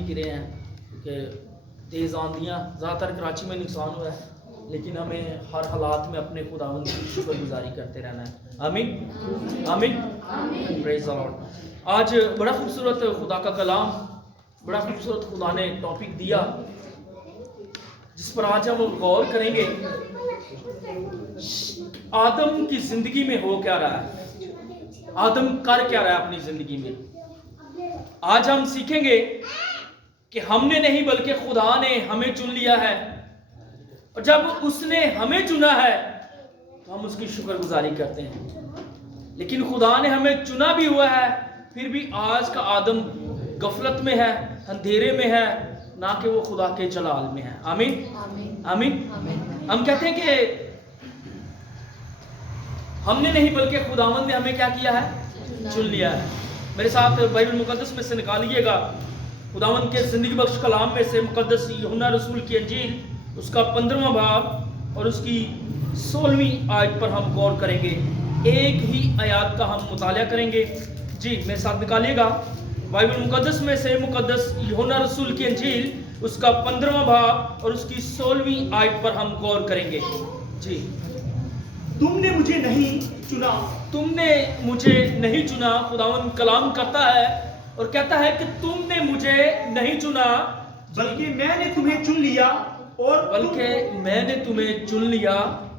بھی گرے ہیں کہ تیز آندیاں، زیادہ تر کراچی میں نقصان ہوا ہے، لیکن ہمیں ہر حالات میں اپنے خداوند کی شکر گزاری کرتے رہنا ہے. آمین آمین پریز دی لارڈ. آج بڑا خوبصورت خدا کا کلام، بڑا خوبصورت خدا نے ٹاپک دیا جس پر آج ہم غور کریں گے. آدم کی زندگی میں ہو کیا رہا ہے، آدم کر کیا رہا ہے اپنی زندگی میں. آج ہم سیکھیں گے کہ ہم نے نہیں بلکہ خدا نے ہمیں چن لیا ہے، اور جب اس نے ہمیں چنا ہے تو ہم اس کی شکر گزاری کرتے ہیں. لیکن خدا نے ہمیں چنا بھی ہوا ہے، پھر بھی آج کا آدم غفلت میں ہے، اندھیرے میں ہے، نہ کہ وہ خدا کے جلال میں ہے. آمین آمین. ہم کہتے ہیں کہ ہم نے نہیں بلکہ خداوند نے ہمیں کیا کیا ہے، چن لیا ہے. میرے ساتھ بائبل مقدس میں سے نکالیے گا خداوند کے زندگی بخش کلام میں سے مقدس یوحنا رسول کی انجیل، اس کا 15واں باب اور اس کی 16ویں آیت پر ہم غور کریں گے. ایک ہی آیات کا ہم مطالعہ کریں گے. جی میرے ساتھ نکالیے گا بائبل مقدس میں سے مقدس یوحنا رسول کی انجیل، اس کا 15واں باب اور اس کی 16ویں آیت پر ہم غور کریں گے. جی. تم نے مجھے نہیں چنا، تم نے مجھے نہیں چنا. خداوند کلام کرتا ہے اور کہتا ہے کہ تم نے مجھے نہیں چنا، بلکہ میں نے تمہیں چن لیا بلکہ میں نے تمہیں چن لیا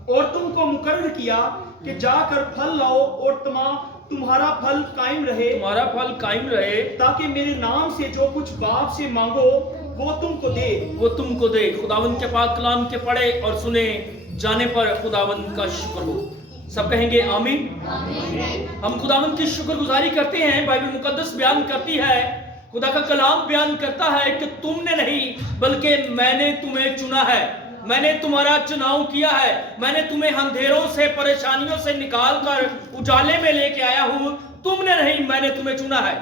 اور تم کو مقرر کیا کہ جا کر پھل لاؤ اور تمہارا پھل قائم رہے، تمہارا پھل قائم رہے، تاکہ میرے نام سے جو کچھ باپ سے مانگو وہ تم کو دے. وہ تم کو دے. خداوند کے پاک کلام کے پڑھے اور سنے جانے پر خداوند کا شکر ہو. سب کہیں گے آمین. ہم خداوند کی شکر گزاری کرتے ہیں. بائبل مقدس بیان کرتی ہے، خدا کا کلام بیان کرتا ہے کہ تم نے نہیں بلکہ میں نے تمہیں چنا ہے، میں نے تمہارا چناؤ کیا ہے، میں نے تمہیں اندھیروں سے پریشانیوں سے نکال کر اجالے میں لے کے آیا ہوں. تم نے نہیں، میں نے تمہیں چنا ہے.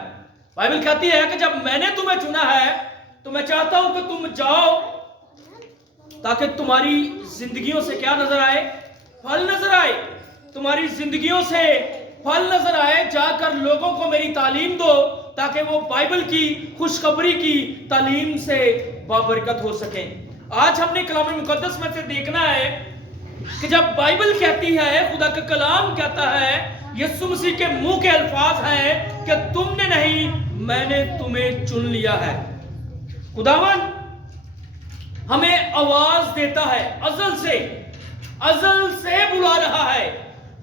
بائبل کہتی ہے کہ جب میں نے تمہیں چنا ہے تو میں چاہتا ہوں کہ تم جاؤ تاکہ تمہاری زندگیوں سے کیا نظر آئے، پھل نظر آئے. تمہاری زندگیوں سے پھل نظر آئے. جا کر لوگوں کو میری تعلیم دو تاکہ وہ بائبل کی خوشخبری کی تعلیم سے بابرکت ہو سکیں. آج ہم نے کلام مقدس میں سے دیکھنا ہے کہ جب بائبل کہتی ہے، خدا کا کلام کہتا ہے، یسوع مسیح کے منہ کے الفاظ ہیں کہ تم نے نہیں، میں نے تمہیں چن لیا ہے. خداوند ہمیں آواز دیتا ہے، ازل سے بلا رہا ہے.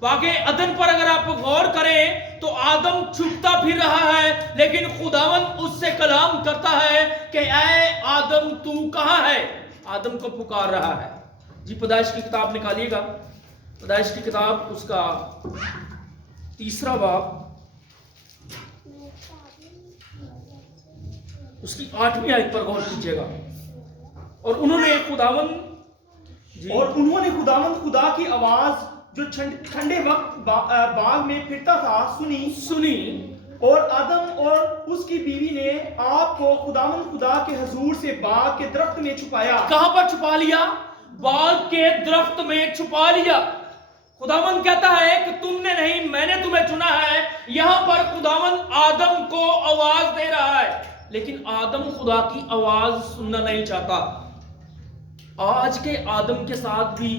واقع عدن پر اگر آپ غور کریں تو آدم چھپتا پھر رہا ہے، لیکن خداوند اس سے کلام کرتا ہے کہ اے آدم تو کہاں ہے. آدم کو پکار رہا ہے. جی پیدائش کی کتاب نکالیے گا، پیدائش کی کتاب اس کا 3 باب اس کی 8ویں آیت پر غور کیجیے گا. اور انہوں نے خداوند خدا کی آواز جو ٹھنڈے وقت باغ میں پھرتا تھا سنی. اور آدم اور اس کی بیوی نے آپ کو خداوند خدا کے حضور سے باغ کے درخت میں چھپایا. کہاں پر چھپا لیا؟ باغ کے درخت میں چھپا لیا. خداوند کہتا ہے کہ تم نے نہیں، میں نے تمہیں چنا ہے. یہاں پر خداوند آدم کو آواز دے رہا ہے، لیکن آدم خدا کی آواز سننا نہیں چاہتا. آج کے آدم کے ساتھ بھی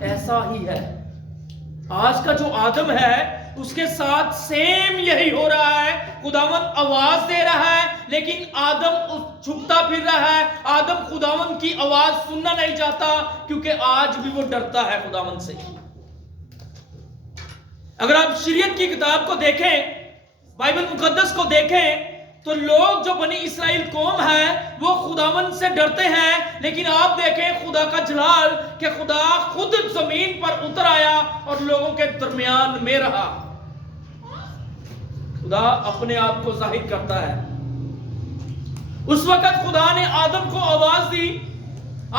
ایسا ہی ہے. آج کا جو آدم ہے اس کے ساتھ سیم یہی ہو رہا ہے. خداوند آواز دے رہا ہے لیکن آدم چھپتا پھر رہا ہے. آدم خداوند کی آواز سننا نہیں چاہتا کیونکہ آج بھی وہ ڈرتا ہے خداوند سے. اگر آپ شریعت کی کتاب کو دیکھیں، بائبل مقدس کو دیکھیں، تو لوگ جو بنی اسرائیل قوم ہے وہ خداوند سے ڈرتے ہیں. لیکن آپ دیکھیں خدا کا جلال کہ خدا خود زمین پر اتر آیا اور لوگوں کے درمیان میں رہا. خدا اپنے آپ کو ظاہر کرتا ہے. اس وقت خدا نے آدم کو آواز دی.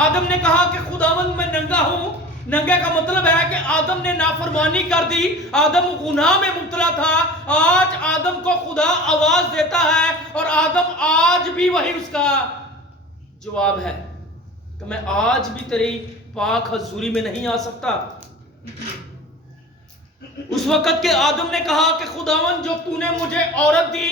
آدم نے کہا کہ خداوند میں ننگا ہوں. ننگے کا مطلب ہے کہ آدم نے نافرمانی کر دی، آدم گناہ میں مبتلا تھا. آج آدم کو خدا آواز دیتا ہے اور آدم آج بھی وہی اس کا جواب ہے کہ میں آج بھی تیری پاک حضوری میں نہیں آ سکتا. اس وقت کے آدم نے کہا کہ خداوند جو تو نے مجھے عورت دی،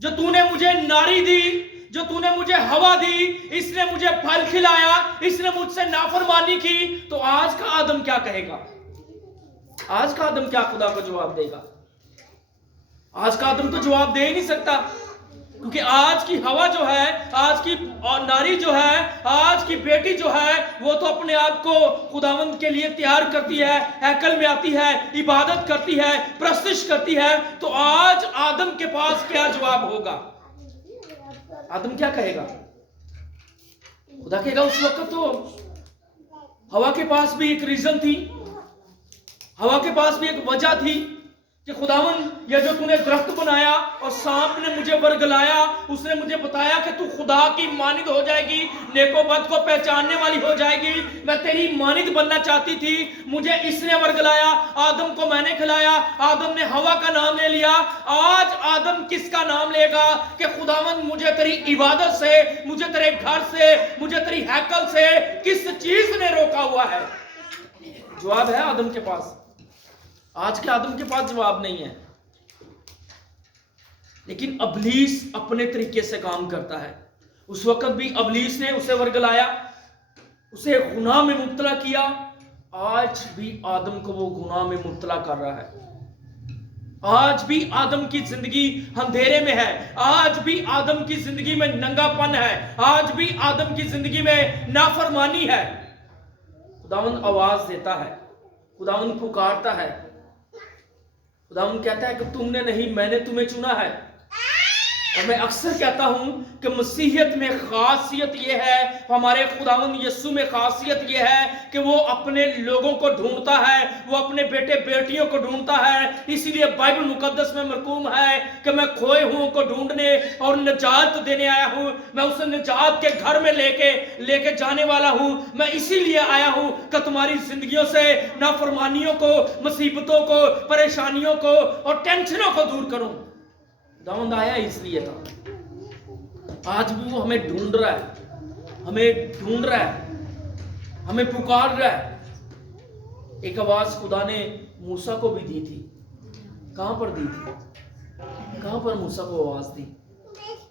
جو تو نے مجھے ناری دی، जो तूने मुझे हवा दी, इसने मुझे फल खिलाया, इसने मुझसे नाफरमानी की, तो आज का आदम क्या कहेगा? आज का आदम क्या खुदा को जवाब देगा? आज का आदम तो जवाब दे ही नहीं सकता, क्योंकि आज की हवा जो है, आज की नारी जो है, आज की बेटी जो है, वो तो अपने आप को खुदावंद के लिए तैयार करती है, हैकल में आती है, इबादत करती है, प्रस्तुत करती है। तो आज आदम के पास क्या जवाब होगा? आदम क्या कहेगा? खुदा कहेगा उस वक्त तो हवा के पास भी एक रीजन थी, हवा के पास भी एक वजह थी कि खुदावन ये जो तूने दरख्त बनाया और सांप ने मुझे वर्गलाया, उसने मुझे बताया कि तू खुदा की मानिद हो जाएगी, नेको बद को पहचानने वाली हो जाएगी, मैं तेरी मानिद बनना चाहती थी, मुझे इसने वर्गलाया, आदम को मैंने खिलाया, आदम ने हवा का नाम ले लिया। आज आदम किसका नाम लेगा कि खुदावन मुझे तेरी इबादत से, मुझे तेरे घर से, मुझे तेरी हैकल से किस चीज ने रोका हुआ है? जवाब है आदम के पास। आज के आदम के पास जवाब नहीं है, लेकिन अबलीस अपने तरीके से काम करता है। उस वक्त भी अबलीस ने उसे वर्गलाया, उसे गुनाह में मुब्तला किया, आज भी आदम को वो गुनाह में मुब्तला कर रहा है। आज भी आदम की जिंदगी अंधेरे में है, आज भी आदम की जिंदगी में नंगापन है, आज भी आदम की जिंदगी में नाफरमानी है। खुदावंद आवाज देता है, खुदावंद पुकारता है, खुदावंद कहता है कि तुमने नहीं, मैंने तुम्हें चुना है। और मैं अक्सर कहता हूं कि मसीहियत में खासियत यह है, हमारे खुदावंद यीशु में खासियत यह है कि वो अपने लोगों को ढूंढता है, वो अपने बेटे बेटियों को ढूंढता है। इसीलिए बाइबल मुकद्दस में मरकूम है कि मैं खोए हुओं को ढूंढने और निजात देने आया हूं, मैं उस निजात के घर में लेके जाने वाला हूं। मैं इसीलिए आया हूं कि तुम्हारी जिंदगियों से नाफरमानियों को, मुसीबतों को, परेशानियों को और टेंशनों को दूर करूं। खुदावंद आया इसलिए था। आज भी वो हमें ढूंढ रहा है, हमें ढूंढ रहा है, हमें पुकार रहा है। एक आवाज खुदा ने मूसा को भी दी थी। कहां पर दी थी? कहां पर मूसा को आवाज दी?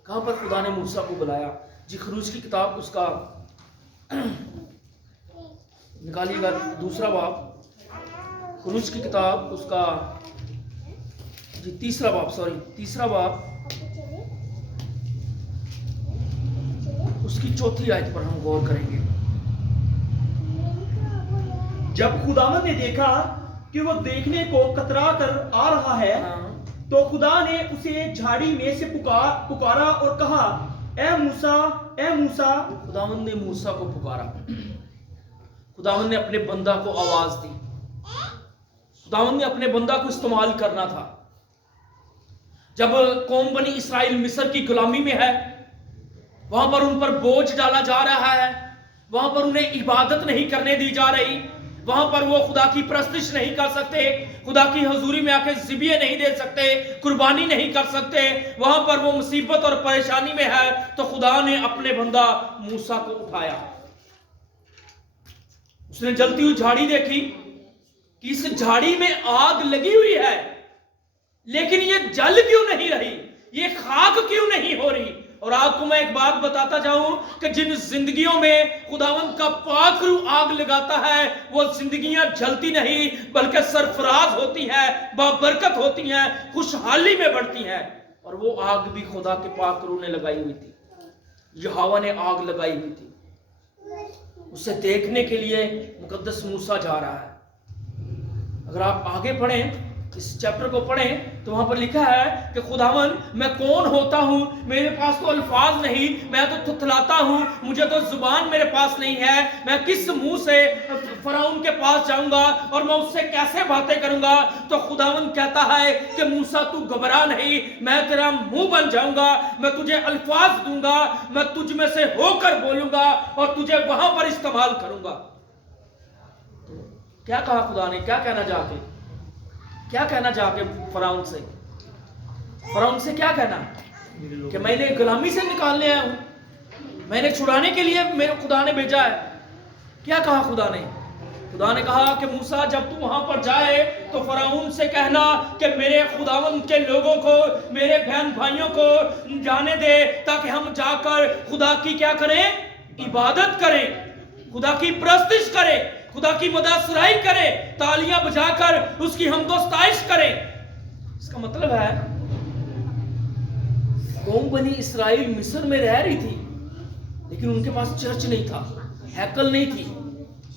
कहां पर खुदा ने मूसा को बुलाया? जी खरूज की किताब उसका निकालिएगा, दूसरा बाब, खरूज की किताब उसका जी तीसरा बाब उसकी चौथी आयत पर हम गौर करेंगे। जब खुदावंद ने देखा कि वो देखने को कतरा कर आ रहा है, तो खुदा ने उसे झाड़ी में से पुकारा और कहा, ए मूसा, ए मूसा। खुदावंद ने मूसा को पुकारा, खुदावंद ने अपने बंदा को आवाज दी। खुदावंद ने अपने बंदा को इस्तेमाल करना था। जब कौम बनी इस्राइल मिस्र की गुलामी में है, वहां पर उन पर बोझ डाला जा रहा है, वहां पर उन्हें इबादत नहीं करने दी जा रही, वहां पर वो खुदा की प्रस्तुति नहीं कर सकते, खुदा की हजूरी में आके ज़िबिये नहीं दे सकते, कुर्बानी नहीं कर सकते, वहां पर वो मुसीबत और परेशानी में है। तो खुदा ने अपने बंदा मूसा को उठाया। उसने जलती हुई झाड़ी देखी कि इस झाड़ी में आग लगी हुई है, लेकिन ये जल क्यों नहीं रही, ये खाक क्यों नहीं हो रही। और आपको मैं एक बात बताता जाऊं कि जिन जिंदगियों में खुदावंद का पाक रूह आग लगाता है, वो जिंदगियां जलती नहीं बल्कि सरफराज होती हैं, बाबरकत होती हैं, खुशहाली में बढ़ती हैं। और वो आग भी खुदा के पाक रूह ने लगाई हुई थी, यहोवा ने आग लगाई हुई थी। उसे देखने के लिए मुकद्दस मूसा जा रहा है। अगर आप आगे पढ़ें, इस चैप्टर को पढ़ें, तो वहां पर लिखा है कि खुदावन मैं कौन होता हूं, मेरे पास तो अल्फाज नहीं, मैं तो थुथलाता हूं, मुझे तो जुबान मेरे पास नहीं है, मैं किस मुंह से फराउन के पास जाऊंगा और मैं उससे कैसे बातें करूंगा। तो खुदावन कहता है कि मूसा तू घबरा नहीं, मैं तेरा मुंह बन जाऊंगा, मैं तुझे अल्फाज दूंगा, मैं तुझ में से होकर बोलूंगा और तुझे वहां पर इस्तेमाल करूंगा। तो क्या कहा खुदा ने, क्या कहना जाके फराउन से? फराउन से क्या कहना कि मैंने गुलामी से निकालने आया हूं, मैंने छुड़ाने के लिए मेरे खुदा ने भेजा है। क्या कहा खुदा ने? खुदा ने कहा कि मूसा जब तू वहां पर जाए तो फराउन से कहना कि मेरे खुदावंद के लोगों को, मेरे बहन भाइयों को जाने दे, ताकि हम जाकर खुदा की क्या करें, इबादत करें, खुदा की परस्तिश करें, खुदा की मदासराई करें, तालियां बजाकर उसकी हमदोस्ताइश करें। इसका मतलब है कौम बनी इसराइल मिस्र में रह रही थी, लेकिन उनके पास चर्च नहीं था, हैकल नहीं थी,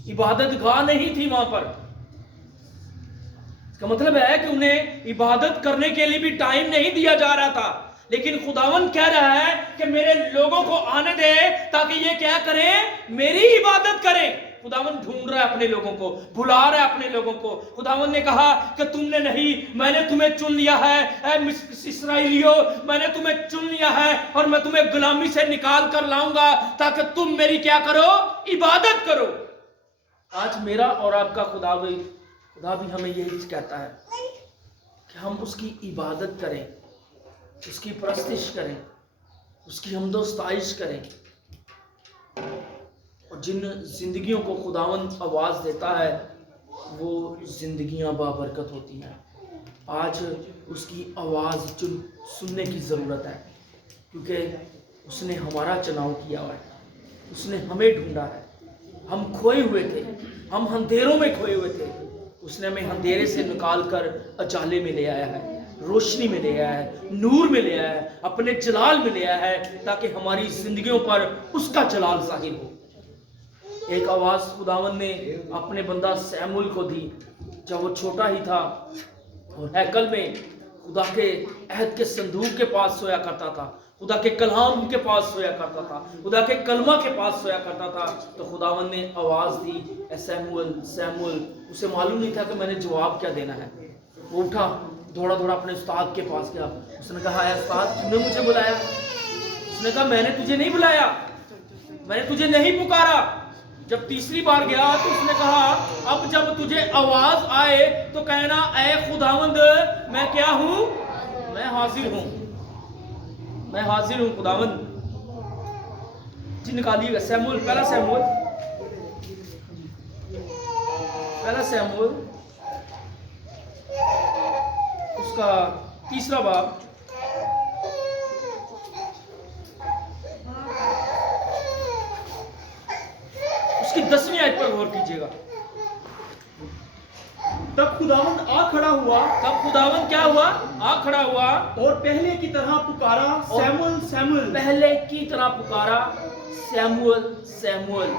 इबादत गाह नहीं थी वहां पर। इसका मतलब है कि उन्हें इबादत करने के लिए भी टाइम नहीं दिया जा रहा था, लेकिन खुदावन कह रहा है कि मेरे लोगों को आने दे ताकि ये क्या करें, मेरी इबादत करें। खुदावन ढूंढ रहा है अपने लोगों को, बुला रहा है अपने लोगों को। खुदावन ने कहा कि तुमने नहीं, मैंने तुम्हें चुन लिया है, ऐ इस्राएलियों, मैंने तुम्हें चुन लिया है और मैं तुम्हें गुलामी से निकाल कर लाऊंगा ताकि तुम मेरी क्या करो, इबादत करो। आज मेरा और आपका खुदा भी हमें यही कहता है कि हम उसकी इबादत करें, उसकी परस्तिश करें, उसकी हमदोस्ताइश करें। और जिन जिंदगियों को खुदावन आवाज देता है वो जिंदगियां बाबरकत होती हैं। आज उसकी आवाज सुनने की ज़रूरत है, क्योंकि उसने हमारा चुनाव किया हुआ है, उसने हमें ढूंढा है। हम खोए हुए थे, हम अंधेरों में खोए हुए थे, उसने हमें अंधेरे से निकाल कर अजाले में ले आया है, रोशनी में ले आया है, नूर में ले आया है, अपने जलाल में ले आया है, ताकि हमारी जिंदगियों पर उसका जलाल जाहिर हो। एक आवाज खुदावन ने अपने बंदा सैमुअल को दी जब वो छोटा ही था और हैकल में खुदा के अहद के संदूक के पास सोया करता था, खुदा के कलाम के पास सोया करता था, खुदा के कलमा के पास सोया करता था। तो खुदावन ने आवाज दी, ए सैमुअल, सैमुअल। उसे मालूम नहीं था कि मैंने जवाब क्या देना है। वो उठा, दौड़ा दौड़ा अपने उस्ताद के पास गया। उसने कहा, है उस्ताद, तूने मुझे बुलाया? उसने कहा, मैंने तुझे नहीं बुलाया, मैंने तुझे नहीं पुकारा। जब तीसरी बार गया तो उसने कहा, अब जब तुझे आवाज आए तो कहना, ऐ खुदावंद, मैं क्या हूं, मैं हाजिर हूं, मैं हाजिर हूं खुदावंद। जी निकालिएगा सैमुअल, पहला सैमुअल उसका 3 बाब, उसकी 10वीं आयत पर गौर कीजिएगा। तब खुदावन आ खड़ा हुआ, तब खुदावन क्या हुआ, आ खड़ा हुआ और पहले की तरह पुकारा, सैमुअल, सैमुअल। पहले की तरह पुकारा, सैमुअल, सैमुअल।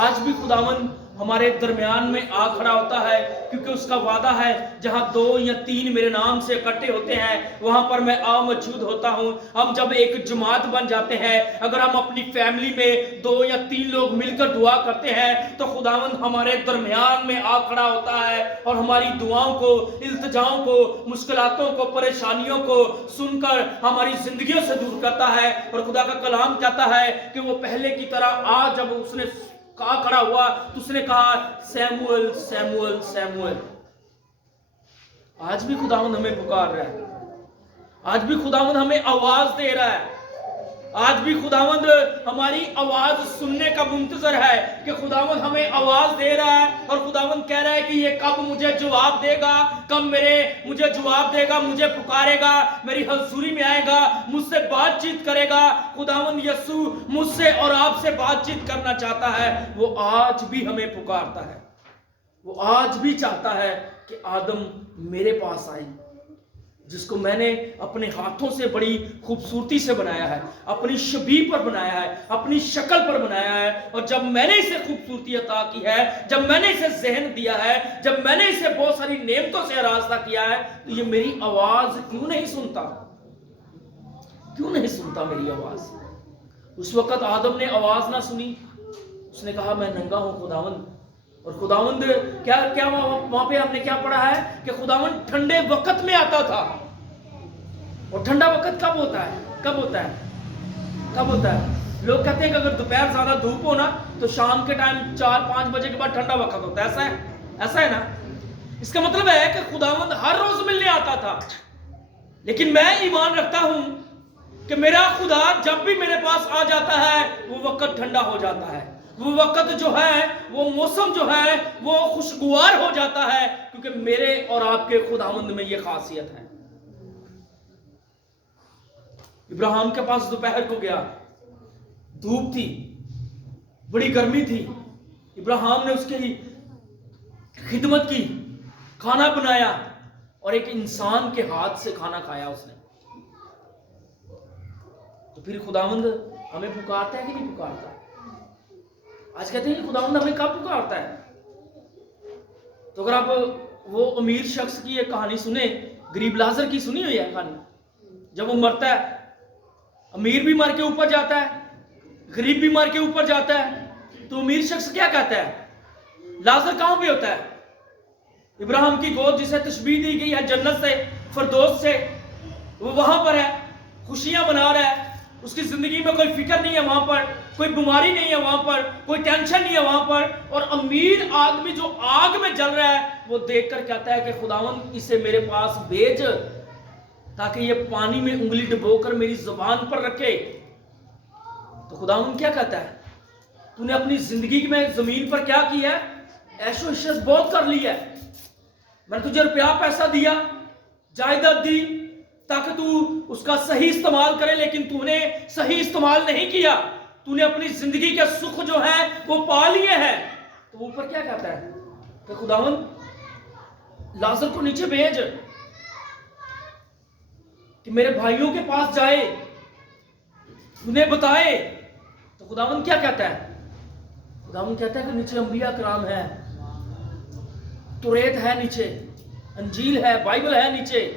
आज भी खुदावन हमारे दरमियान में आ खड़ा होता है, क्योंकि उसका वादा है, जहां 2 या 3 मेरे नाम से इकट्ठे होते हैं वहां पर मैं मौजूद होता हूं। हम जब एक जमात बन जाते हैं, अगर हम अपनी फैमिली में 2 या 3 लोग मिलकर दुआ करते हैं तो खुदावंद हमारे दरमियान में आ खड़ा होता है और हमारी दुआओं को, इल्तिजाओं को, मुश्किलातों को, परेशानियों को सुनकर हमारी जिंदगियों से दूर करता है। और खुदा का कलाम कहता है कि वो पहले की तरह आज जब उसने कहा खड़ा हुआ तो उसने कहा, सैमुअल, सैमुअल, सैमुअल। आज भी खुदावंद हमें पुकार रहा है, आज भी खुदावंद हमें आवाज दे रहा है, आज भी खुदावंद हमारी आवाज सुनने का मुंतजर है कि खुदावंद हमें आवाज दे रहा है। और खुदावंद कह रहा है कि ये कब मुझे जवाब देगा, कब मुझे जवाब देगा, मुझे पुकारेगा, मेरी हजूरी में आएगा, मुझसे बातचीत करेगा। खुदावंद यीशु मुझसे और आपसे बातचीत करना चाहता है। वो आज भी हमें पुकारता है, वो आज भी चाहता है कि आदम मेरे पास आई, जिसको मैंने अपने हाथों से बड़ी खूबसूरती से बनाया है, अपनी शबीह पर बनाया है, अपनी शक्ल पर बनाया है। और जब मैंने इसे खूबसूरती अता की है, जब मैंने इसे ज़हन दिया है, जब मैंने इसे बहुत सारी नेमतों से रास्ता किया है, तो ये मेरी आवाज क्यों नहीं सुनता, क्यों नहीं सुनता मेरी आवाज। उस वक्त आदम ने आवाज ना सुनी, उसने कहा मैं नंगा हूं खुदावंद। और खुदावंद क्या क्या वहां पे हमने क्या पढ़ा है कि खुदावंद ठंडे वक्त में आता था। और ठंडा वक्त कब होता है, कब होता है, कब होता है? लोग कहते हैं कि अगर दोपहर ज्यादा धूप हो ना तो शाम के टाइम 4-5 बजे के बाद ठंडा वक्त होता है। ऐसा है, ऐसा है ना? इसका मतलब है कि खुदावंद हर रोज मिलने आता था। लेकिन मैं ईमान रखता हूं कि मेरा खुदा जब भी मेरे पास आ जाता है वो वक्त ठंडा हो जाता है, وہ وقت جو ہے، وہ موسم جو ہے وہ خوشگوار ہو جاتا ہے، کیونکہ میرے اور آپ کے خداوند میں یہ خاصیت ہے۔ ابراہیم کے پاس دوپہر کو گیا، دھوپ تھی، بڑی گرمی تھی، ابراہیم نے اس کے لیے خدمت کی، کھانا بنایا، اور ایک انسان کے ہاتھ سے کھانا کھایا اس نے۔ تو پھر خداوند ہمیں پکارتا ہے کہ نہیں پکارتا؟ آج کہتے ہیں کہ خداوند ہمیں کب پکارتا ہے؟ تو اگر آپ وہ امیر شخص کی ایک کہانی سنیں، غریب لازر کی سنی ہوئی ہے کہانی، جب وہ مرتا ہے، امیر بھی مر کے اوپر جاتا ہے، غریب بھی مر کے اوپر جاتا ہے، تو امیر شخص کیا کہتا ہے؟ لازر کہاں پہ ہوتا ہے؟ ابراہیم کی گود جسے تشبیہ دی گئی ہے جنت سے، فردوس سے، وہ وہاں پر ہے، خوشیاں منا رہا ہے، اس کی زندگی میں کوئی فکر نہیں ہے وہاں پر، کوئی بیماری نہیں ہے وہاں پر، کوئی ٹینشن نہیں ہے وہاں پر، اور امیر آدمی جو آگ میں جل رہا ہے وہ دیکھ کر کہتا ہے کہ خداوند اسے میرے پاس بھیج تاکہ یہ پانی میں انگلی ڈبو کر میری زبان پر رکھے۔ تو خداوند کیا کہتا ہے؟ تو نے اپنی زندگی میں زمین پر کیا کیا ہے؟ عیش و عشرت بہت کر لی ہے، میں نے تجھے روپیہ پیسہ دیا، جائیداد دی تاکہ تو اس کا صحیح استعمال کرے، لیکن تو نے صحیح استعمال نہیں کیا، تو نے اپنی زندگی کے سکھ جو ہیں وہ پا لیے ہیں۔ تو اوپر کیا کہتا ہے کہ خداوند لازر کو نیچے بھیج کہ میرے بھائیوں کے پاس جائے، انہیں بتائے۔ تو خداوند کیا کہتا ہے؟ خداوند کہتا ہے کہ نیچے انبیاء کرام ہے، توریت ہے نیچے، انجیل ہے، بائبل ہے نیچے،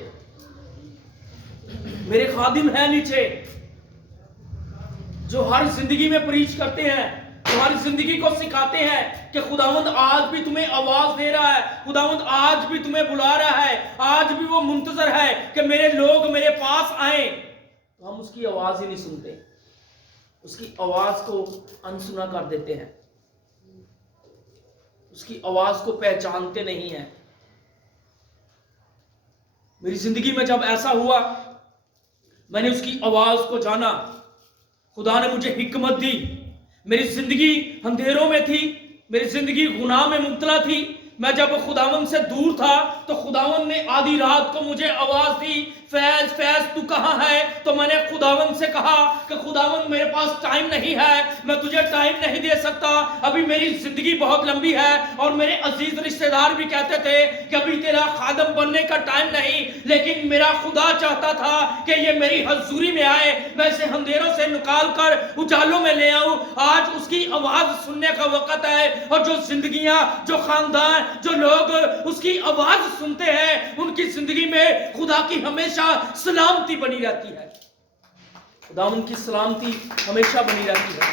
میرے خادم ہے نیچے، جو ہر زندگی میں پریچ کرتے ہیں، تمہاری زندگی کو سکھاتے ہیں کہ خداوند آج بھی تمہیں آواز دے رہا ہے، خداوند آج بھی تمہیں بلا رہا ہے، آج بھی وہ منتظر ہے کہ میرے لوگ میرے پاس آئیں۔ تو ہم اس کی آواز ہی نہیں سنتے، اس کی آواز کو انسنا کر دیتے ہیں، اس کی آواز کو پہچانتے نہیں ہیں۔ میری زندگی میں جب ایسا ہوا، میں نے اس کی آواز کو جانا، خدا نے مجھے حکمت دی، میری زندگی اندھیروں میں تھی، میری زندگی گناہ میں مبتلا تھی، میں جب خداوند سے دور تھا تو خداوند نے آدھی رات کو مجھے آواز دی، فیض فیض تو کہاں ہے؟ تو میں نے خداوند سے کہا کہ خداوند میرے پاس ٹائم نہیں ہے، میں تجھے ٹائم نہیں دے سکتا، ابھی میری زندگی بہت لمبی ہے، اور میرے عزیز رشتہ دار بھی کہتے تھے کہ ابھی تیرا خادم بننے کا ٹائم نہیں، لیکن میرا خدا چاہتا تھا کہ یہ میری حضوری میں آئے، میں اسے اندھیروں سے نکال کر اجالوں میں لے آؤں۔ آج اس کی آواز سننے کا وقت ہے، اور جو زندگیاں، جو خاندان، جو لوگ اس کی آواز سنتے ہیں، ان کی زندگی میں خدا کی ہمیشہ سلامتی بنی رہتی ہے، خداوند کی سلامتی ہمیشہ بنی رہتی ہے۔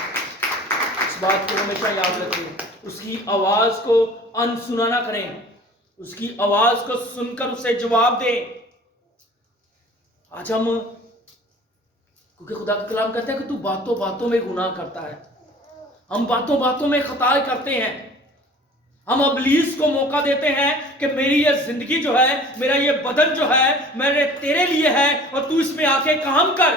اس بات کو ہمیشہ یاد رکھیں، اس کی آواز کو انسنا نہ کریں، اس کی آواز کو سن کر اسے جواب دیں۔ آج ہم، کیونکہ خدا کا کلام کہتا ہے کہ تو باتوں باتوں میں گناہ کرتا ہے، ہم باتوں باتوں میں خطا کرتے ہیں، ہم ابلیس کو موقع دیتے ہیں کہ میری یہ زندگی جو ہے، میرا یہ بدن جو ہے، میرے تیرے لیے ہے، اور تو اس میں آ کے کام کر۔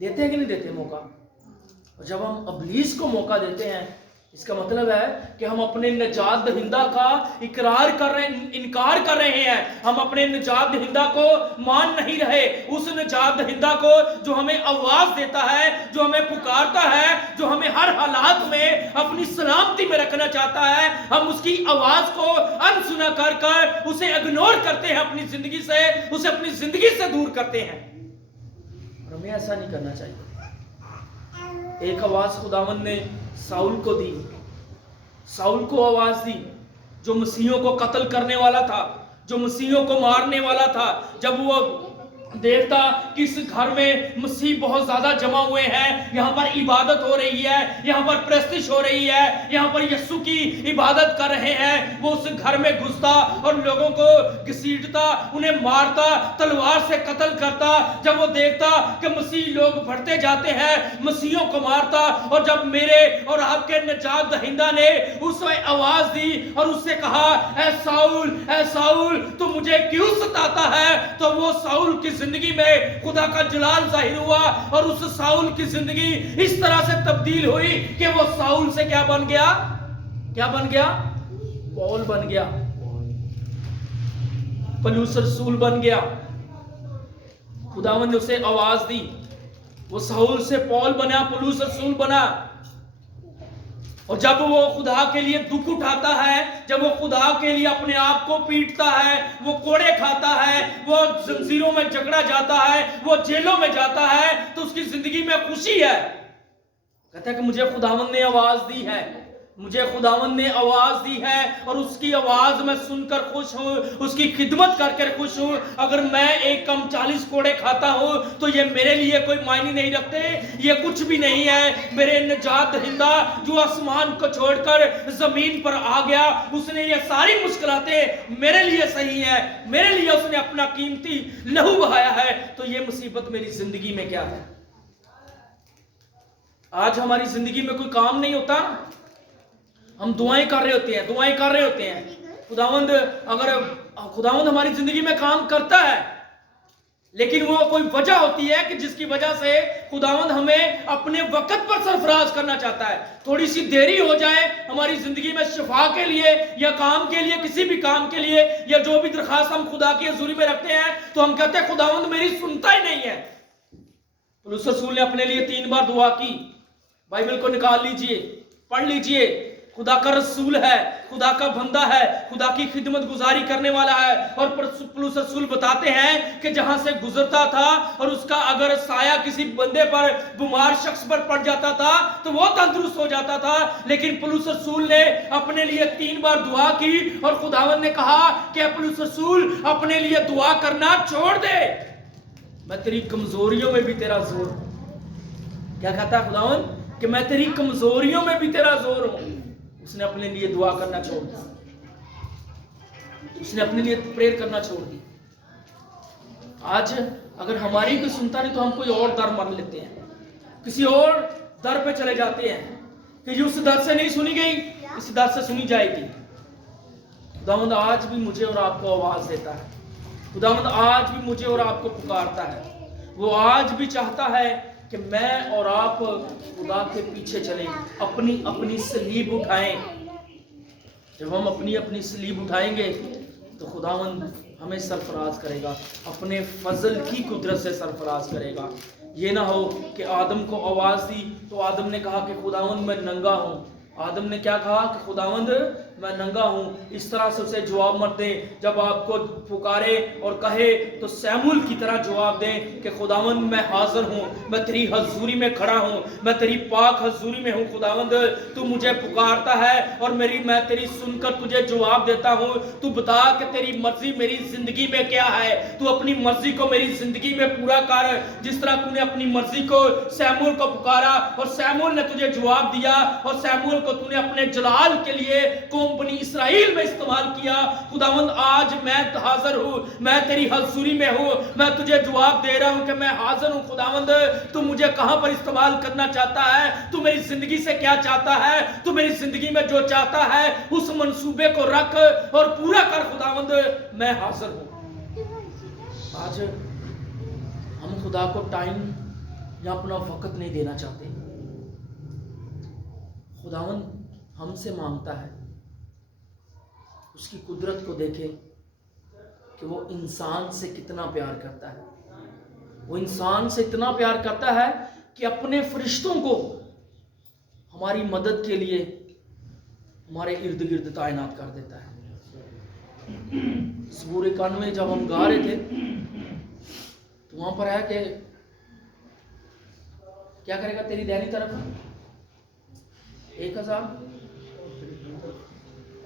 دیتے ہیں کہ نہیں دیتے موقع؟ اور جب ہم ابلیس کو موقع دیتے ہیں، اس کا مطلب ہے کہ ہم اپنے نجات دہندہ کا انکار کر رہے ہیں، ہم اپنے نجات دہندہ کو مان نہیں رہے، اس نجات دہندہ کو جو ہمیں آواز دیتا ہے، جو ہمیں پکارتا ہے، جو ہمیں ہر حالات میں اپنی سلامتی میں رکھنا چاہتا ہے، ہم اس کی آواز کو انسنا کر کر اسے اگنور کرتے ہیں، اپنی زندگی سے، اسے اپنی زندگی سے دور کرتے ہیں، اور ہمیں ایسا نہیں کرنا چاہیے۔ ایک آواز خداوند نے ساؤل کو دی، ساؤل کو آواز دی جو مسیحیوں کو قتل کرنے والا تھا، جو مسیحیوں کو مارنے والا تھا۔ جب وہ دیکھتا کہ اس گھر میں مسیح بہت زیادہ جمع ہوئے ہیں، یہاں پر عبادت ہو رہی ہے، یہاں پر پرستش ہو رہی ہے، یہاں پر یسوع کی عبادت کر رہے ہیں، وہ اس گھر میں گھستا اور لوگوں کو گھسیٹتا، انہیں مارتا، تلوار سے قتل کرتا۔ جب وہ دیکھتا کہ مسیح لوگ بڑھتے جاتے ہیں، مسیحوں کو مارتا، اور جب میرے اور آپ کے نجات دہندہ نے اس میں آواز دی اور اس سے کہا، اے ساؤل تو مجھے کیوں ستاتا ہے، تو وہ ساؤل کی जिंदगी में खुदा का जलाल जाहिर हुआ और उस साउल की जिंदगी इस तरह से तब्दील हुई कि वो साउल से क्या बन गया? क्या बन गया? पौल बन गया, पौलुस रसूल बन गया। खुदावंद ने उसे आवाज दी, वो साउल से पौल बना, पौलुस रसूल बना। और जब वो खुदा के लिए दुख उठाता है, जब वो खुदा के लिए अपने आप को पीटता है, वो कोड़े खाता है, वो जंजीरों में जकड़ा जाता है, वो जेलों में जाता है, तो उसकी जिंदगी में खुशी है। कहता है कि मुझे खुदावंद ने आवाज दी है, मुझे खुदावंद ने आवाज दी है और उसकी आवाज मैं सुनकर खुश हूं, उसकी खिदमत करके खुश हूं। अगर मैं एक कम 40 कोड़े खाता हूं तो ये मेरे लिए कोई मायने नहीं रखते, ये कुछ भी नहीं है। मेरे निजात दहिंदा जो आसमान को छोड़कर जमीन पर आ गया, उसने ये सारी मुश्किलातें मेरे लिए सही है, मेरे लिए उसने अपना कीमती लहू बहाया है। तो ये मुसीबत मेरी जिंदगी में क्या है? आज हमारी जिंदगी में कोई काम नहीं होता, हम दुआएं कर रहे होते हैं, दुआएं कर रहे होते हैं। खुदावंद हमारी जिंदगी में काम करता है, लेकिन वो कोई वजह होती है कि जिसकी वजह से खुदावंद हमें अपने वक्त पर सरफराज करना चाहता है। थोड़ी सी देरी हो जाए हमारी जिंदगी में शिफा के लिए या काम के लिए, किसी भी काम के लिए, या जो भी दरखास्त हम खुदा की हुजूरी में रखते हैं, तो हम कहते हैं खुदावंद मेरी सुनता ही नहीं है। पौलुस रसूल ने अपने लिए 3 बार दुआ की। बाइबल को निकाल लीजिए, पढ़ लीजिए। खुदा का रसूल है, खुदा का बंदा है, खुदा की खिदमत गुजारी करने वाला है। और पौलुस रसूल बताते हैं कि जहां से गुजरता था और उसका अगर साया किसी बंदे पर, बीमार शख्स पर पड़ जाता था, तो वो तंदुरुस्त हो जाता था। लेकिन पौलुस रसूल ने अपने लिए 3 बार दुआ की और खुदावंद ने कहा कि पौलुस रसूल अपने लिए दुआ करना छोड़ दे, मैं तेरी कमजोरियों में भी तेरा जोर हूं। क्या कहता है खुदावंद? कि मैं तेरी कमजोरियों में भी तेरा जोर हूं। उसने अपने लिए दुआ करना छोड़ दिया, उसने अपने लिए प्रेयर करना छोड़ दी। आज अगर हमारी कोई सुनता नहीं तो हम कोई और दर मान लेते हैं, किसी और दर पे चले जाते हैं कि ये उस दर से नहीं सुनी गई, इस दर से सुनी जाएगी। खुदावंद आज भी मुझे और आपको आवाज देता है, खुदावंद आज भी मुझे और आपको पुकारता है। वो आज भी चाहता है कि मैं और आप खुदा के पीछे चलें, अपनी अपनी सलीब उठाएं। जब हम अपनी अपनी सलीब उठाएंगे तो खुदावंद हमें सरफराज करेगा, अपने फजल की कुदरत से सरफराज करेगा। ये ना हो कि आदम को आवाज दी तो आदम ने कहा कि खुदावंद मैं नंगा हूं। आदम ने क्या कहा कि खुदावंद मैं नंगा हूं। इस तरह से उसे जवाब मत दें। जब आपको पुकारे और कहे तो सैमुअल की तरह जवाब दें कि खुदावंद मैं हाजिर हूं, मैं तेरी हजूरी में खड़ा हूं, मैं तेरी पाक हजूरी में हूं। खुदावंद तू मुझे पुकारता है और मैं तेरी सुनकर तुझे जवाब देता हूं। तू बता कि तेरी मर्जी मेरी जिंदगी में क्या है। तू अपनी मर्जी को मेरी जिंदगी में पूरा कर, जिस तरह तूने अपनी मर्जी को सैमुअल को पुकारा और सैमुअल ने तुझे जवाब दिया और सैमुअल को तूने अपने जलाल के लिए कौम बनी इस्राएल में इस्तेमाल किया। खुदावंद आज मैं हाजिर हूं, मैं तेरी हजूरी में हूं, मैं तुझे जवाब दे रहा हूं कि मैं हाजिर हूं। खुदावंद तू मुझे कहां पर इस्तेमाल करना चाहता है, तू मेरी जिंदगी से क्या चाहता है, तू मेरी जिंदगी में जो चाहता है उस मंसूबे को रख और पूरा कर। खुदावंद मैं हाजिर हूं। आज हम खुदा को टाइम या अपना वक्त नहीं देना चाहते। खुदावंद हमसे मांगता है, उसकी कुदरत को देखें कि वो इंसान से कितना प्यार करता है। वो इंसान से इतना प्यार करता है कि अपने फरिश्तों को हमारी मदद के लिए हमारे इर्द गिर्द तैनात कर देता है। ज़बूर 91 जब हम गा रहे थे तो वहां पर है कि क्या करेगा तेरी दाहिनी तरफ 1000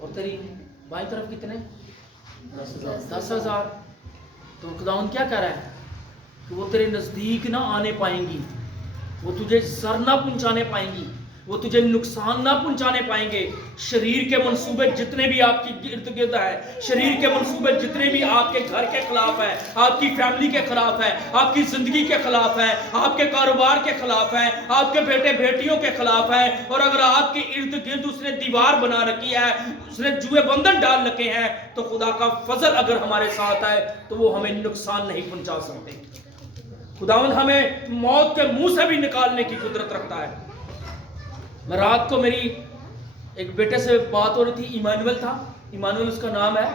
और तेरी बाईं तरफ कितने 10,000। तो खुदावंद क्या कह रहा है कि वो तेरे नजदीक ना आने पाएंगी, वो तुझे सर ना पहुंचाने पाएंगी, वो तुझे नुकसान ना पहुंचाने पाएंगे। शरीर के मंसूबे जितने भी आपकी इर्द गिर्द है, शरीर के मंसूबे जितने भी आपके घर के खिलाफ है, आपकी फैमिली के खिलाफ है, आपकी जिंदगी के खिलाफ है, आपके कारोबार के खिलाफ है, आपके बेटे बेटियों के खिलाफ है, और अगर आपके इर्द गिर्द उसने दीवार बना रखी है, उसने जुए बंधन डाल रखे हैं, तो खुदा का फजल अगर हमारे साथ है तो वो हमें नुकसान नहीं पहुंचा सकते। खुदावंद हमें मौत के मुंह से भी निकालने की कुदरत रखता है। मैं रात को मेरी एक बेटे से बात हो रही थी, इमानुएल था, इमानुएल उसका नाम है।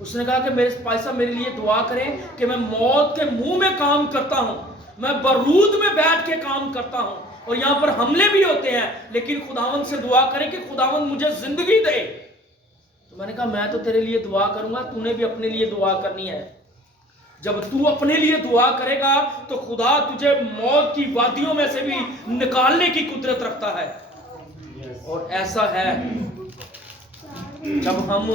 उसने कहा कि मेरे भाई साहब मेरे लिए दुआ करें कि मैं मौत के मुंह में काम करता हूं, मैं बारूद में बैठ के काम करता हूं, और यहां पर हमले भी होते हैं, लेकिन खुदावंद से दुआ करें कि खुदावंद मुझे जिंदगी दे। तो मैंने कहा मैं तो तेरे लिए दुआ करूंगा, तूने भी अपने लिए दुआ करनी है। जब तू अपने लिए दुआ करेगा तो खुदा तुझे मौत की वादियों में से भी निकालने की कुदरत रखता है। और ऐसा है जब हम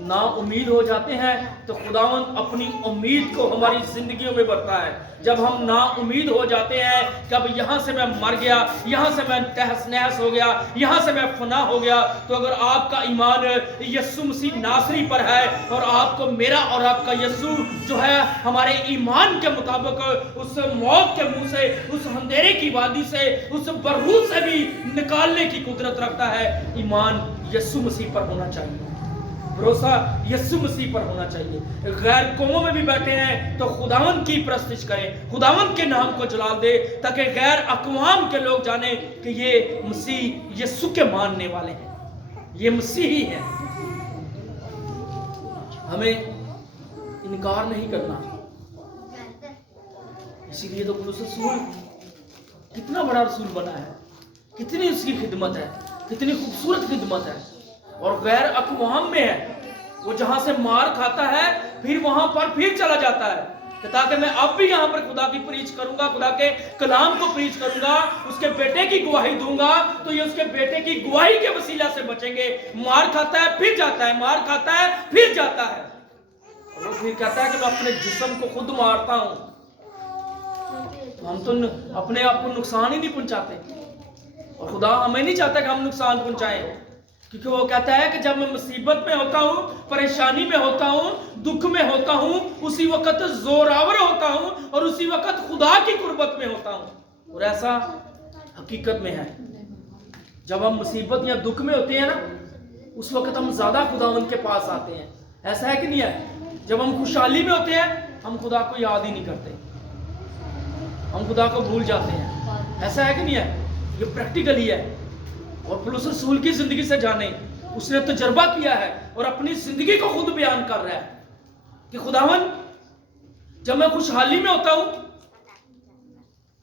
ना उम्मीद हो जाते हैं तो खुदावंद अपनी उम्मीद को हमारी जिंदगियों में भरता है। जब हम ना उम्मीद हो जाते हैं कि अब यहाँ से मैं मर गया, यहाँ से मैं तहस नहस हो गया, यहाँ से मैं फना हो गया, तो अगर आपका ईमान यीशु मसीह नासरी पर है और आपको मेरा और आपका यीशु जो है हमारे ईमान के मुताबिक उस मौत के मुंह से, उस अंधेरे की वादी से, उस बरूद से भी निकालने की कुदरत रखता है। ईमान यीशु मसीह पर होना चाहिए, भरोसा यीशु मसीह पर होना चाहिए। गैर कौमों में भी बैठे हैं तो खुदावंद की प्रस्तिश करें, खुदावंद के नाम को जलाल दे, ताकि गैर अक़वाम के लोग जाने कि ये मसीह यीशु के मानने वाले हैं, ये मसीही हैं। हमें इनकार नहीं करना। इसीलिए तो पौलुस रसूल कितना बड़ा रसूल बना है, कितनी उसकी खिदमत है, कितनी खूबसूरत खिदमत है। और गैर अक़वाम में है, वो जहां से मार खाता है फिर वहां पर फिर चला जाता है कि ताकि मैं अब भी यहां पर खुदा की प्रीच करूंगा, खुदा के कलाम को प्रीच करूंगा, उसके बेटे की गवाही दूंगा, तो ये उसके बेटे की गवाही के वसीला से बचेंगे। मार खाता है फिर जाता है, मार खाता है फिर जाता है, और वो फिर कहता है कि मैं अपने जिस्म को खुद मारता हूं। तो हम तो अपने आप को नुकसान ही नहीं पहुंचाते, और खुदा हमें नहीं चाहता कि हम नुकसान पहुंचाएं, क्योंकि वो कहता है कि जब मैं मुसीबत में होता हूं, परेशानी में होता हूं, दुख में होता हूं, उसी वक्त जोरावर होता हूं और उसी वक्त खुदा की कुर्बत में होता हूं। और ऐसा हकीकत में है, जब हम मुसीबत या दुख में होते हैं ना, उस वक्त हम ज्यादा खुदावंद के पास आते हैं। ऐसा है कि नहीं है? जब हम खुशहाली में होते हैं हम खुदा को याद ही नहीं करते, हम खुदा को भूल जाते हैं। ऐसा है कि नहीं है? ये प्रैक्टिकल ही है। और पौलुस रसूल की जिंदगी से जाने, उसने तजर्बा किया है और अपनी जिंदगी को खुद बयान कर रहा है कि खुदावन जब मैं खुशहाली में होता हूं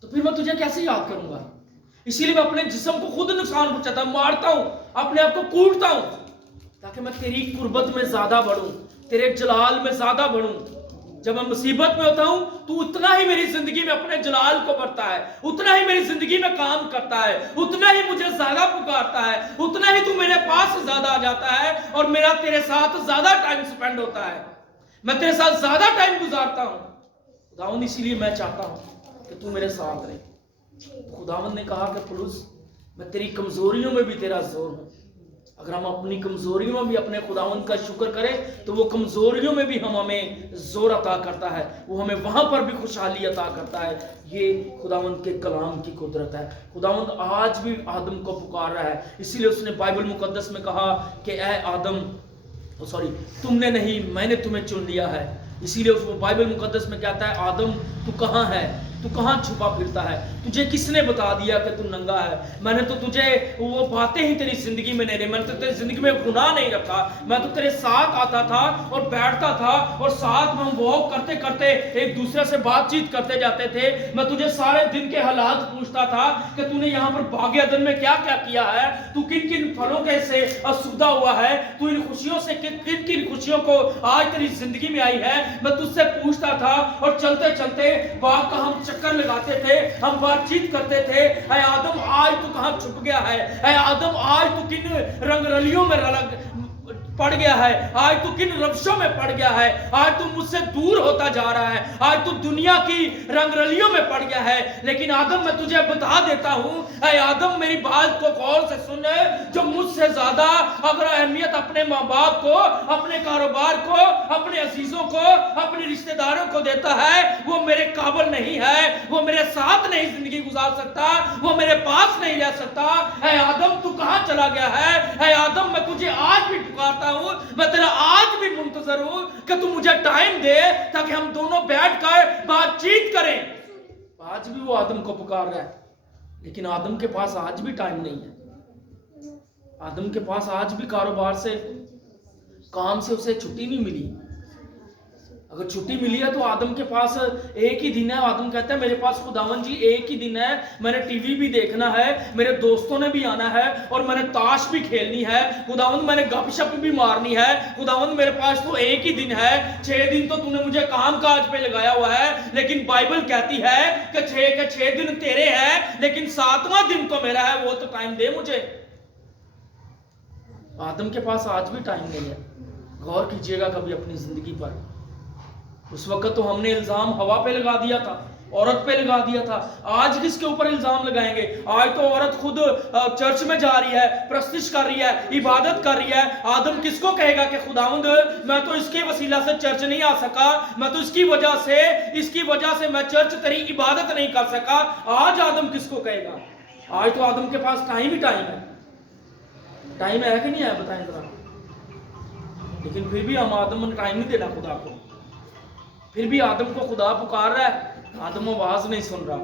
तो फिर मैं तुझे कैसे याद करूंगा। इसीलिए मैं अपने जिस्म को खुद नुकसान पहुंचाता हूं, मारता हूं, अपने आप को कूटता हूं, ताकि मैं तेरी कुर्बत में ज्यादा बढ़ूं, तेरे जलाल में ज्यादा बढ़ूं। जब मैं मुसीबत में होता हूं तो उतना ही मेरी जिंदगी में अपने जलाल को बढ़ता है, उतना ही मेरी जिंदगी में काम करता है, उतना ही मुझे ज्यादा पुकारता है, उतना ही तू मेरे पास ज्यादा आ जाता है और मेरा तेरे साथ ज्यादा टाइम स्पेंड होता है, मैं तेरे साथ ज्यादा टाइम गुजारता हूं। खुदावंद इसीलिए मैं चाहता हूं कि तू मेरे साथ रहे। खुदावंद ने कहा कि पौलुस मैं तेरी कमजोरियों में भी तेरा जोर हूं। अगर हम अपनी कमजोरियों में भी अपने खुदावंद का शुक्र करें तो वो कमजोरियों में भी हमें जोर अता करता है, वो हमें वहां पर भी खुशहाली अता करता है। ये खुदावंद के कलाम की कुदरत है। खुदावंद आज भी आदम को पुकार रहा है, इसीलिए उसने बाइबल मुकद्दस में कहा कि ऐ आदम, तुमने नहीं मैंने तुम्हें चुन लिया है। इसीलिए वो बाइबल मुकद्दस में कहता है आदम तू कहाँ है, तू कहाँ छुपा फिरता है, तुझे किसने बता दिया कि तू नंगा है। मैंने तो तुझे वो बातें ही तेरी जिंदगी में नहीं रही, मैंने तो तेरी जिंदगी में गुनाह नहीं रखा। मैं तो तेरे साथ आता था और बैठता था और साथ में हम वॉक करते करते एक दूसरे से बातचीत करते जाते थे। मैं तुझे सारे दिन के हालात पूछता था कि तूने यहाँ पर बाग अदन में क्या क्या किया है, तू किन किन फलों के से असुदा हुआ है, तू इन खुशियों से किन किन खुशियों को आज तेरी जिंदगी में आई है। मैं तुझसे पूछता था और चलते चलते बाग का हम चक्कर लगाते थे, हम बातचीत करते थे। ऐ आदम आज तू कहां छुप गया है, ऐ आदम आज तू किन रंगरलियों में पड़ गया है, आज तू किन रवशों में पड़ गया है, आज तू मुझसे दूर होता जा रहा है, आज तू दुनिया की रंगरलियों में पड़ गया है। लेकिन आदम मैं तुझे बता देता हूं, ऐ आदम मेरी बात को गौर से सुन, जो मुझसे ज्यादा अगर अहमियत अपने माँ बाप को, अपने कारोबार को, अपने अजीजों को, अपने रिश्तेदारों को देता है, वो मेरे काबिल नहीं है, वो मेरे साथ नहीं जिंदगी गुजार सकता, वो मेरे पास नहीं रह सकता। ऐ आदम तू कहां चला गया है? ऐ आदम मैं तुझे आज भी पुकारता हूं, मैं तेरा आज भी मुंतजर हूं कि तू मुझे टाइम दे ताकि हम दोनों बैठकर बातचीत करें। आज भी वो आदम को पुकार रहा है, लेकिन आदम के पास आज भी टाइम नहीं है। आदम के पास आज भी कारोबार से, काम से उसे छुट्टी नहीं मिली। अगर छुट्टी मिली है तो आदम के पास एक ही दिन है। आदम कहता है मेरे पास खुदावन जी एक ही दिन है, मैंने टीवी भी देखना है, मेरे दोस्तों ने भी आना है और मैंने ताश भी खेलनी है, खुदावन मैंने गपशप भी मारनी है, खुदावन मेरे पास तो एक ही दिन है। 6 दिन तो तूने मुझे काम काज पे लगाया हुआ है, लेकिन बाइबल कहती है कि 6 के 6 दिन तेरे हैं, लेकिन 7वां दिन तो मेरा है, वो तो टाइम दे मुझे। आदम के पास आज भी टाइम नहीं है। गौर कीजिएगा कभी अपनी जिंदगी पर। उस वक्त तो हमने इल्जाम हवा पे लगा दिया था, औरत पे लगा दिया था। आज किसके ऊपर इल्जाम लगाएंगे? आज तो औरत खुद चर्च में जा रही है, प्रस्तिश कर रही है, इबादत कर रही है। आदम किसको कहेगा कि खुदावंद मैं तो इसके वसीला से चर्च नहीं आ सका, मैं तो इसकी वजह से मैं चर्च तेरी इबादत नहीं कर सका। आज आदम किसको कहेगा? आज तो आदम के पास टाइम ही टाइम है। टाइम है कि नहीं है बताएं जरा। लेकिन फिर भी हम आदम ने टाइम नहीं देना खुदा को। फिर भी आदम को खुदा पुकार रहा है, आदम आवाज नहीं सुन रहा।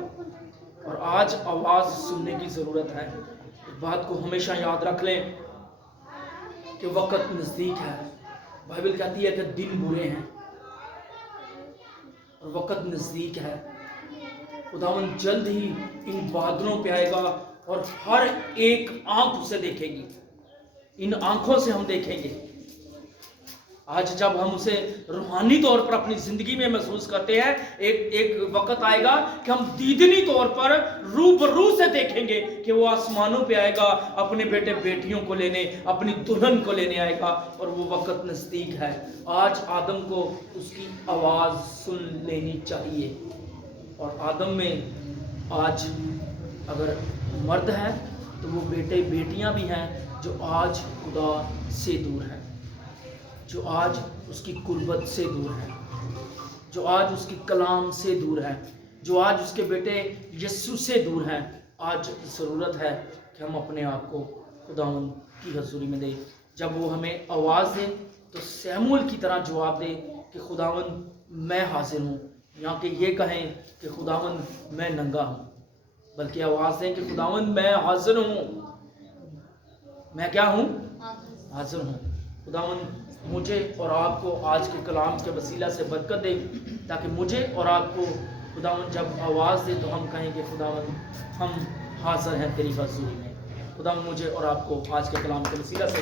और आज आवाज सुनने की जरूरत है। इस बात को हमेशा याद रख लें कि वक्त नजदीक है। बाइबल कहती है कि दिन बुरे हैं और वक्त नजदीक है। खुदावन जल्द ही इन बादलों पे आएगा और हर एक आंख उसे देखेगी। इन आंखों से हम देखेंगे। आज जब हम उसे रूहानी तौर पर अपनी जिंदगी में महसूस करते हैं, एक वक्त आएगा कि हम दीदनी तौर पर रूबरू से देखेंगे कि वो आसमानों पे आएगा, अपने बेटे बेटियों को लेने, अपनी दुल्हन को लेने आएगा। और वो वक्त नजदीक है। आज आदम को उसकी आवाज सुन लेनी चाहिए। और आदम में आज अगर मर्द है तो वो बेटे बेटियां भी हैं जो आज खुदा से दूर हैं, जो आज उसकी कुर्बत से दूर है, जो आज उसकी कलाम से दूर है, जो आज उसके बेटे यीशु से दूर हैं। आज ज़रूरत है कि हम अपने आप को खुदावंद की हजूरी में दें। जब वो हमें आवाज़ दे तो सैमुअल की तरह जवाब दे कि खुदावंद मैं हाजिर हूँ, यहाँ के ये कहें कि खुदावंद मैं नंगा हूँ, बल्कि आवाज़ दें कि खुदावंद मैं हाजिर हूँ। मैं क्या हूँ? हाजिर हूँ। खुदावंद मुझे और आपको आज के कलाम के वसीला से बरकत दे, ताकि मुझे और आपको खुदावंद जब आवाज़ दे तो हम कहेंगे खुदावंद हम हाजिर हैं तेरी हजूरी में। खुदावंद मुझे और आपको आज के कलाम के वसीला से